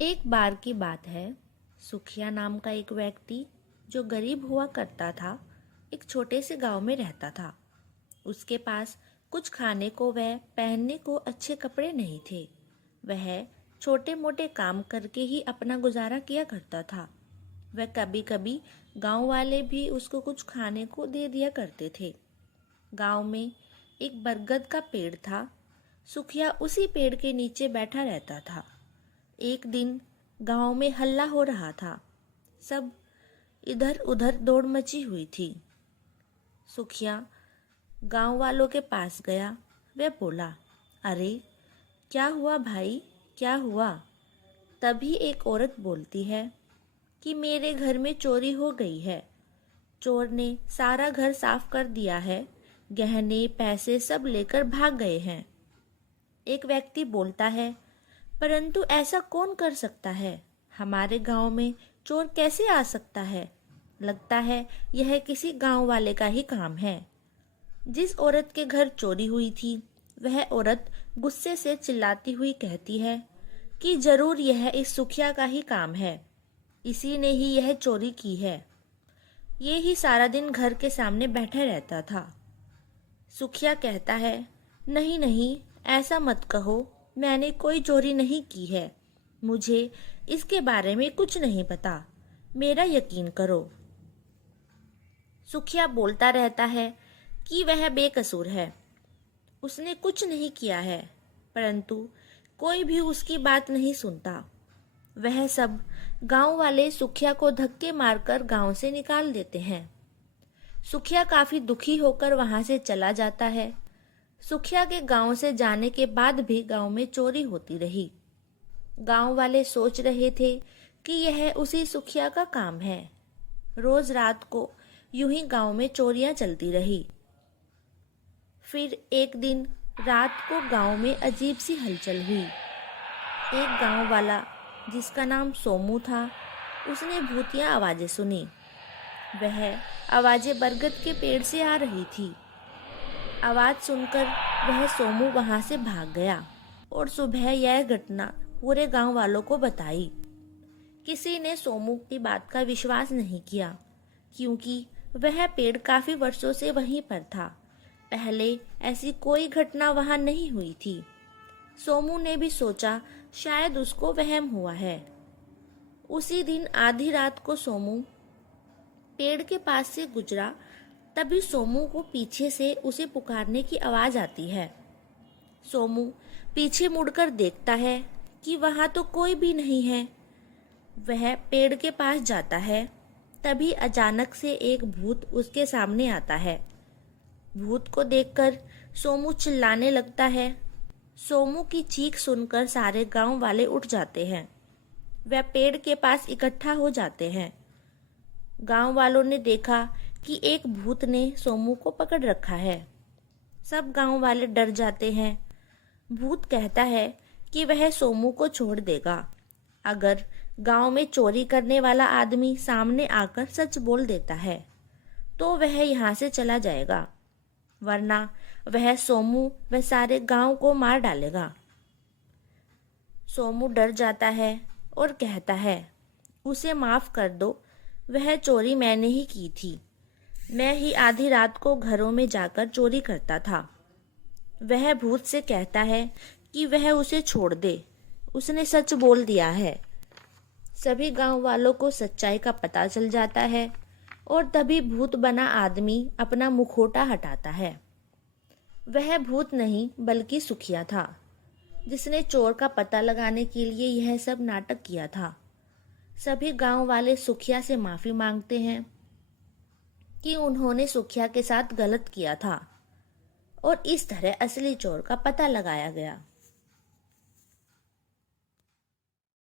एक बार की बात है। सुखिया नाम का एक व्यक्ति जो गरीब हुआ करता था, एक छोटे से गांव में रहता था। उसके पास कुछ खाने को व पहनने को अच्छे कपड़े नहीं थे। वह छोटे मोटे काम करके ही अपना गुजारा किया करता था। वह कभी कभी गांव वाले भी उसको कुछ खाने को दे दिया करते थे। गांव में एक बरगद का पेड़ था। सुखिया उसी पेड़ के नीचे बैठा रहता था। एक दिन गांव में हल्ला हो रहा था। सब इधर उधर दौड़ मची हुई थी। सुखिया गांव वालों के पास गया। वह बोला, अरे क्या हुआ भाई, क्या हुआ? तभी एक औरत बोलती है कि मेरे घर में चोरी हो गई है। चोर ने सारा घर साफ कर दिया है। गहने पैसे सब लेकर भाग गए हैं। एक व्यक्ति बोलता है, परंतु ऐसा कौन कर सकता है? हमारे गांव में चोर कैसे आ सकता है? लगता है यह किसी गांव वाले का ही काम है। जिस औरत के घर चोरी हुई थी, वह औरत गुस्से से चिल्लाती हुई कहती है कि जरूर यह इस सुखिया का ही काम है। इसी ने ही यह चोरी की है। ये ही सारा दिन घर के सामने बैठा रहता था। सुखिया कहता है, नहीं नहीं, ऐसा मत कहो, मैंने कोई चोरी नहीं की है। मुझे इसके बारे में कुछ नहीं पता, मेरा यकीन करो। सुखिया बोलता रहता है कि वह बेकसूर है, उसने कुछ नहीं किया है, परंतु कोई भी उसकी बात नहीं सुनता। वह सब गांव वाले सुखिया को धक्के मारकर गांव से निकाल देते हैं। सुखिया काफी दुखी होकर वहां से चला जाता है। सुखिया के गांव से जाने के बाद भी गांव में चोरी होती रही। गांव वाले सोच रहे थे कि यह उसी सुखिया का काम है। रोज रात को यूं ही गांव में चोरियां चलती रही। फिर एक दिन रात को गांव में अजीब सी हलचल हुई। एक गांव वाला जिसका नाम सोमू था, उसने भूतिया आवाजें सुनी। वह आवाजें बरगद के पेड़ से आ रही थी। आवाज सुनकर वह सोमू वहां से भाग गया और सुबह यह घटना पूरे गांव वालों को बताई। किसी ने सोमू की बात का विश्वास नहीं किया, क्योंकि वह पेड़ काफी वर्षों से वहीं पर था। पहले ऐसी कोई घटना वहां नहीं हुई थी। सोमू ने भी सोचा शायद उसको वहम हुआ है। उसी दिन आधी रात को सोमू पेड़ के पास से गुजरा। तभी सोमू को पीछे से उसे पुकारने की आवाज आती है। सोमू पीछे मुड़कर देखता है कि वहां तो कोई भी नहीं है। वह पेड़ के पास जाता है। तभी अचानक से एक भूत उसके सामने आता है। भूत को देखकर सोमू चिल्लाने लगता है। सोमू की चीख सुनकर सारे गांव वाले उठ जाते हैं। वह पेड़ के पास इकट्ठा हो जाते हैं। गांव वालों ने देखा कि एक भूत ने सोमू को पकड़ रखा है। सब गांव वाले डर जाते हैं। भूत कहता है कि वह सोमू को छोड़ देगा अगर गांव में चोरी करने वाला आदमी सामने आकर सच बोल देता है, तो वह यहाँ से चला जाएगा, वरना वह सोमू व सारे गांव को मार डालेगा। सोमू डर जाता है और कहता है, उसे माफ कर दो, वह चोरी मैंने ही की थी। मैं ही आधी रात को घरों में जाकर चोरी करता था। वह भूत से कहता है कि वह उसे छोड़ दे, उसने सच बोल दिया है। सभी गांव वालों को सच्चाई का पता चल जाता है और तभी भूत बना आदमी अपना मुखौटा हटाता है। वह भूत नहीं बल्कि सुखिया था, जिसने चोर का पता लगाने के लिए यह सब नाटक किया था। सभी गांव वाले सुखिया से माफी मांगते हैं कि उन्होंने सुखिया के साथ गलत किया था और इस तरह असली चोर का पता लगाया गया।